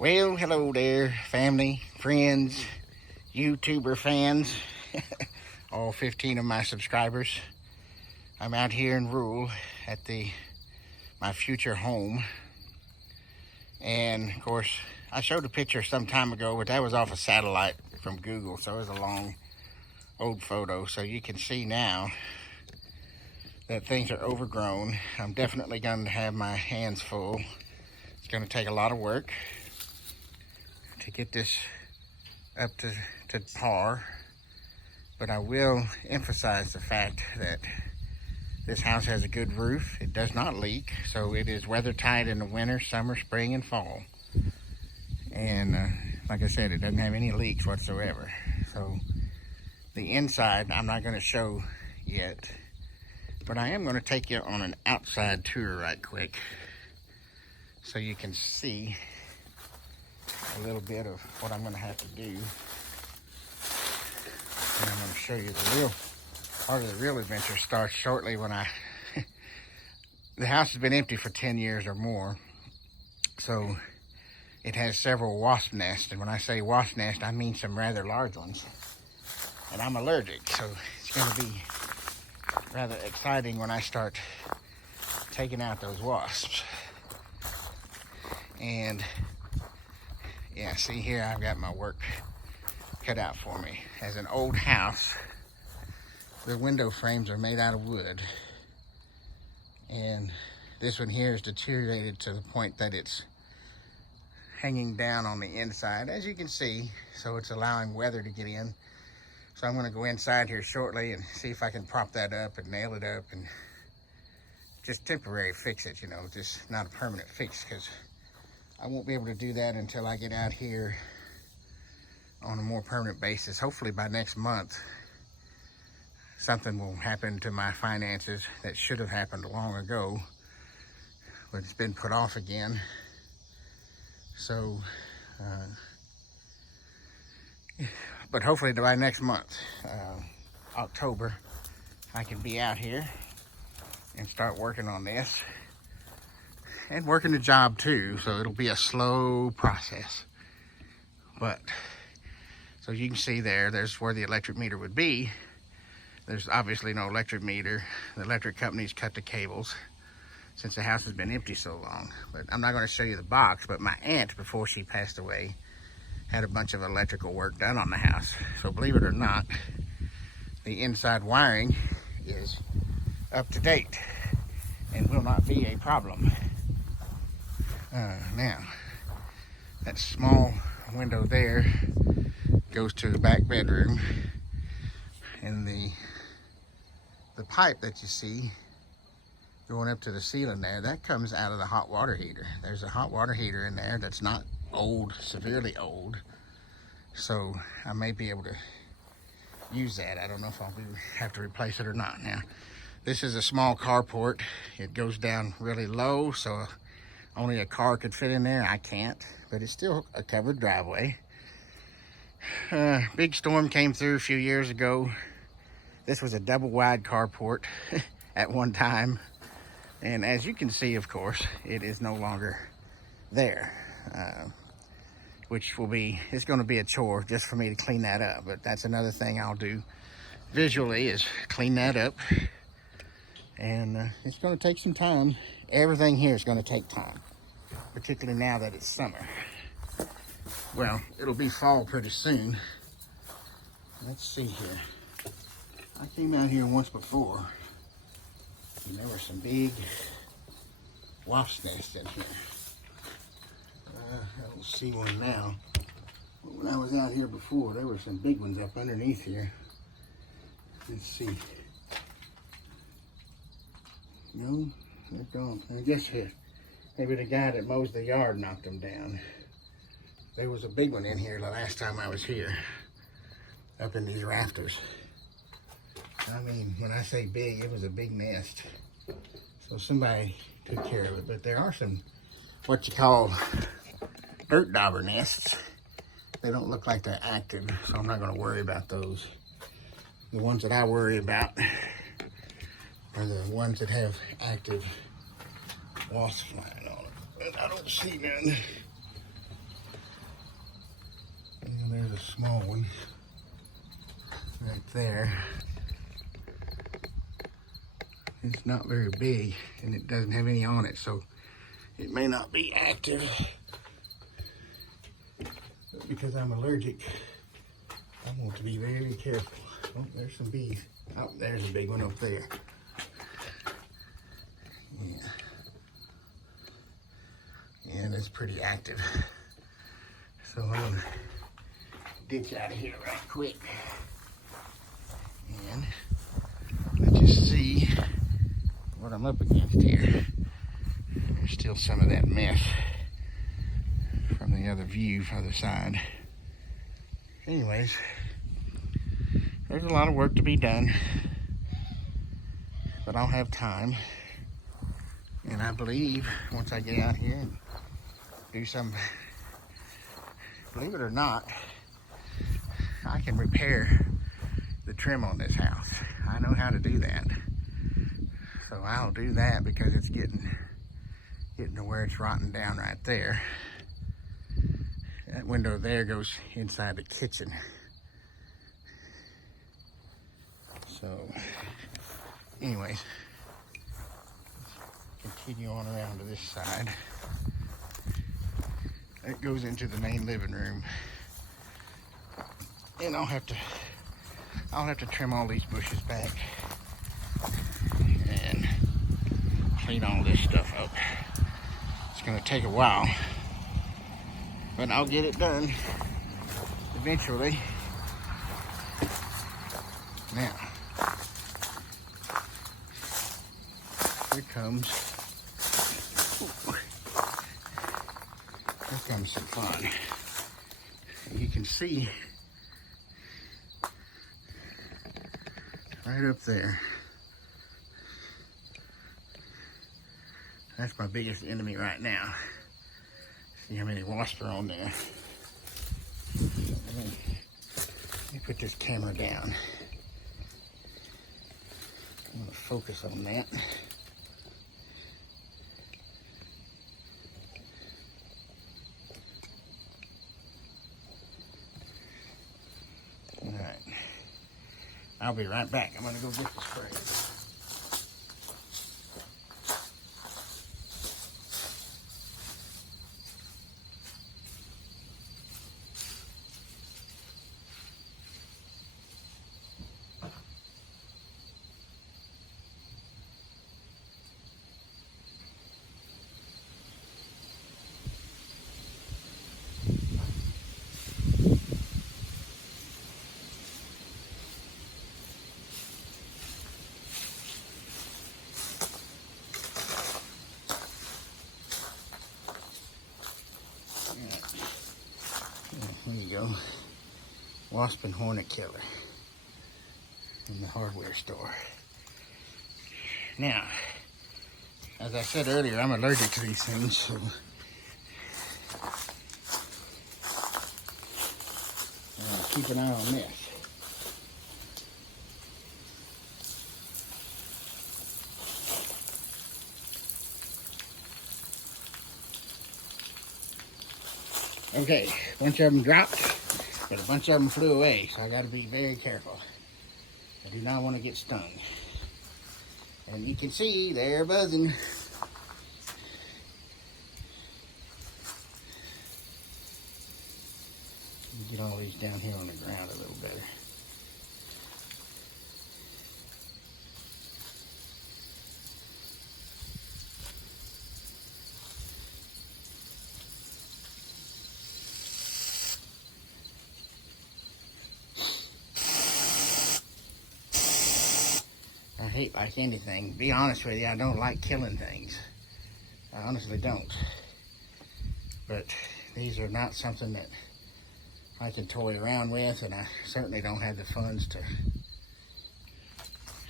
Well, hello there, family, friends, YouTuber fans, all 15 of my subscribers. I'm out here in Rule at my future home. And of course, I showed a picture some time ago, but that was off a satellite from Google, so it was a long, old photo. So you can see now that things are overgrown. I'm definitely going to have my hands full. It's going to take a lot of work to get this up to par, but I will emphasize the fact that this house has a good roof. It does not leak, so it is weather tight in the winter, summer, spring, and fall. And like I said, it doesn't have any leaks whatsoever. So the inside I'm not going to show yet, but I am going to take you on an outside tour right quick so you can see a little bit of what I'm going to have to do. And I'm going to show you the real part of the real adventure starts shortly when the house has been empty for 10 years or more. So it has several wasp nests. And when I say wasp nest, I mean some rather large ones. And I'm allergic, so it's going to be rather exciting when I start taking out those wasps. And yeah, see here, I've got my work cut out for me. As an old house, the window frames are made out of wood. And this one here is deteriorated to the point that it's hanging down on the inside, as you can see. So it's allowing weather to get in. So I'm going to go inside here shortly and see if I can prop that up and nail it up and just temporary fix it, just not a permanent fix, because I won't be able to do that until I get out here on a more permanent basis. Hopefully by next month, something will happen to my finances that should have happened long ago, but it's been put off again. So, but hopefully by next month, October, I can be out here and start working on this and working the job too. So it'll be a slow process, but so you can see there's where the electric meter would be. There's obviously no electric meter. The electric company's cut the cables since the house has been empty so long. But I'm not going to show you the box, but my aunt, before she passed away, had a bunch of electrical work done on the house. So believe it or not, the inside wiring is up to date and will not be a problem. Now, that small window there goes to the back bedroom, and the pipe that you see going up to the ceiling there, that comes out of the hot water heater. There's a hot water heater in there that's not old, severely old, so I may be able to use that. I don't know if I'll have to replace it or not. Now, this is a small carport. It goes down really low, so only a car could fit in there. I can't, but it's still a covered driveway. Big storm came through a few years ago. This was a double wide carport at one time. And as you can see, of course, it is no longer there, which it's going to be a chore just for me to clean that up. But that's another thing I'll do visually, is clean that up. And it's going to take some time. Everything here is going to take time, particularly now that it's summer. Well, it'll be fall pretty soon. Let's see here. I came out here once before, and there were some big wasp nests in here. I don't see one now. But when I was out here before, there were some big ones up underneath here. Let's see. No, they're gone. I guess maybe the guy that mows the yard knocked them down. There was a big one in here the last time I was here, up in these rafters. I mean, when I say big, it was a big nest. So somebody took care of it. But there are some, what you call, dirt dauber nests. They don't look like they're active, so I'm not going to worry about those. The ones that I worry about are the ones that have active wasps flying on them. And I don't see none. small one right there. It's not very big and it doesn't have any on it, so it may not be active. But because I'm allergic, I want to be very careful. Oh, there's some bees. Oh, there's a big one up there. Yeah, that's pretty active. So I'm gonna ditch out of here right quick. And let you see what I'm up against here. There's still some of that mess from the other view, other side. Anyways, there's a lot of work to be done, but I'll have time. And I believe once I get out here and do some, believe it or not, I can repair the trim on this house. I know how to do that. So I'll do that because it's getting to where it's rotting down right there. That window there goes inside the kitchen. So anyways, continue on around to this side. It goes into the main living room. And I'll have to trim all these bushes back and clean all this stuff up. It's gonna take a while, but I'll get it done eventually. Now, here comes some fun. You can see right up there. That's my biggest enemy right now. See how many wasps are on there. Let me put this camera down. I'm gonna focus on that. All right. I'll be right back. I'm gonna go get the spray. There you go. Wasp and hornet killer in the hardware store. Now, as I said earlier, I'm allergic to these things, so keep an eye on this. Okay, a bunch of them dropped, but a bunch of them flew away, so I got to be very careful. I do not want to get stung. And you can see they're buzzing. Get all these down here on the ground a little better. I hate like anything. Be honest with you, I don't like killing things. I honestly don't. But these are not something that I can toy around with, and I certainly don't have the funds to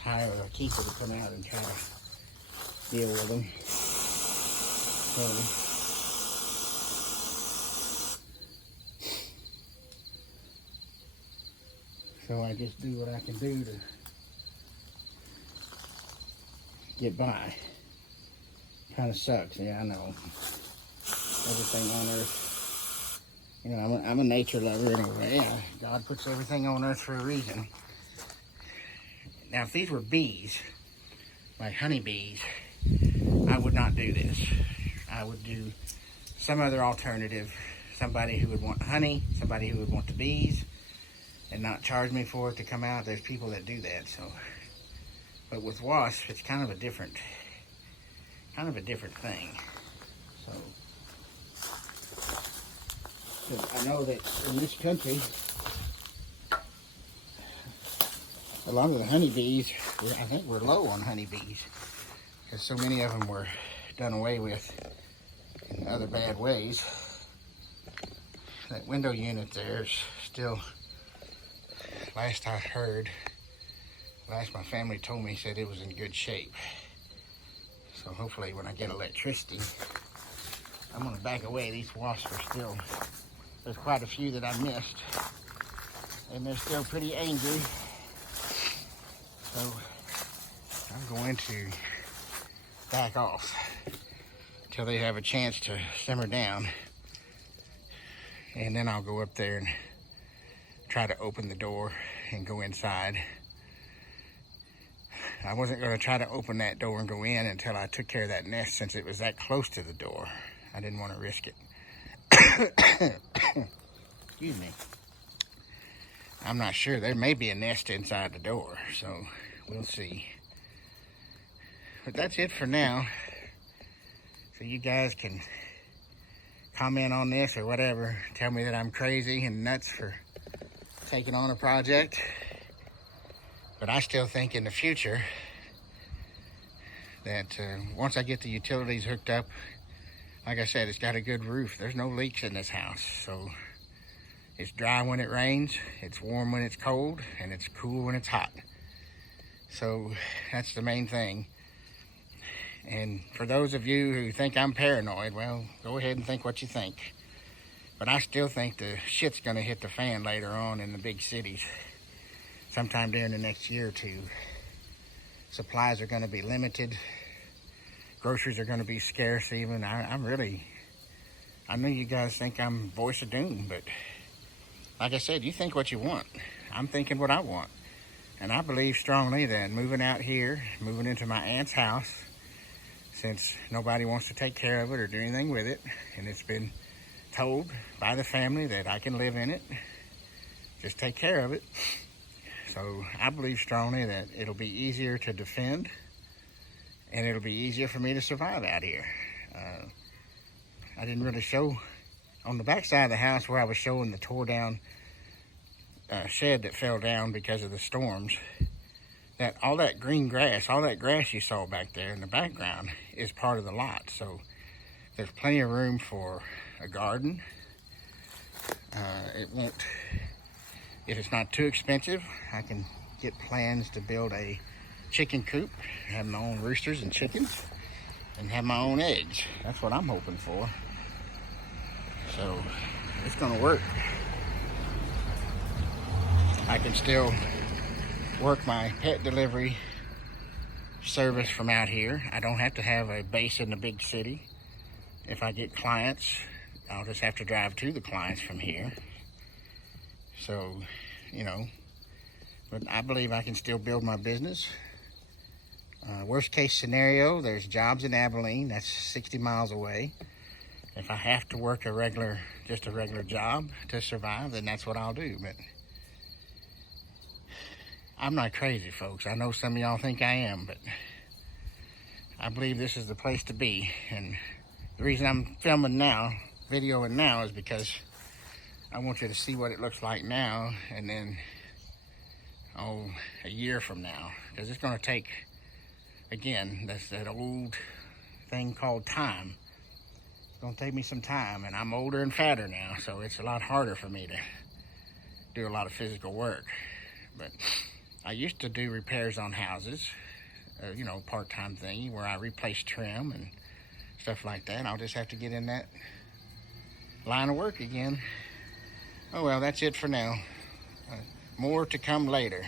hire a keeper to come out and try to deal with them. So I just do what I can do to get by. Kind of sucks, yeah, I know. Everything on earth You know, I'm a nature lover in a way. God puts everything on earth for a reason. Now, if these were bees, like honeybees, I would not do this. I would do some other alternative. Somebody who would want honey, somebody who would want the bees, and not charge me for it to come out. There's people that do that, so. But with wasps, it's kind of a different thing. So, 'cause I know that in this country, a lot of the honeybees, I think we're low on honeybees, because so many of them were done away with in other bad ways. That window unit there is still, last I heard, last my family told me, said it was in good shape. So hopefully when I get electricity, I'm gonna back away. These wasps are still, there's quite a few that I missed, and they're still pretty angry. So I'm going to back off till they have a chance to simmer down. And then I'll go up there and try to open the door and go inside. I wasn't going to try to open that door and go in until I took care of that nest, since it was that close to the door. I didn't want to risk it. Excuse me. I'm not sure. There may be a nest inside the door, so we'll see. But that's it for now. So you guys can comment on this or whatever. Tell me that I'm crazy and nuts for taking on a project. But I still think in the future that once I get the utilities hooked up, like I said, it's got a good roof. There's no leaks in this house. So it's dry when it rains, it's warm when it's cold, and it's cool when it's hot. So that's the main thing. And for those of you who think I'm paranoid, well, go ahead and think what you think. But I still think the shit's gonna hit the fan later on in the big cities. Sometime during the next year or two. Supplies are gonna be limited. Groceries are gonna be scarce even. I know you guys think I'm voice of doom, but like I said, you think what you want. I'm thinking what I want. And I believe strongly that moving out here, moving into my aunt's house, since nobody wants to take care of it or do anything with it, and it's been told by the family that I can live in it, just take care of it. So I believe strongly that it'll be easier to defend, and it'll be easier for me to survive out here. I didn't really show on the back side of the house where I was showing the tore down shed that fell down because of the storms. That all that green grass, all that grass you saw back there in the background is part of the lot. So there's plenty of room for a garden. It won't, if it's not too expensive, I can get plans to build a chicken coop, have my own roosters and chickens, and have my own eggs. That's what I'm hoping for. So it's gonna work. I can still work my pet delivery service from out here. I don't have to have a base in the big city. If I get clients, I'll just have to drive to the clients from here. So, you know, but I believe I can still build my business. Worst case scenario, there's jobs in Abilene. That's 60 miles away. If I have to work just a regular job to survive, then that's what I'll do. But I'm not crazy, folks. I know some of y'all think I am, but I believe this is the place to be. And the reason I'm filming now, videoing now, is because I want you to see what it looks like now, and then, a year from now. Because it's going to take, again, that's that old thing called time. It's going to take me some time, and I'm older and fatter now, so it's a lot harder for me to do a lot of physical work. But I used to do repairs on houses, you know, part-time thing where I replace trim and stuff like that. I'll just have to get in that line of work again. Oh well, that's it for now. More to come later.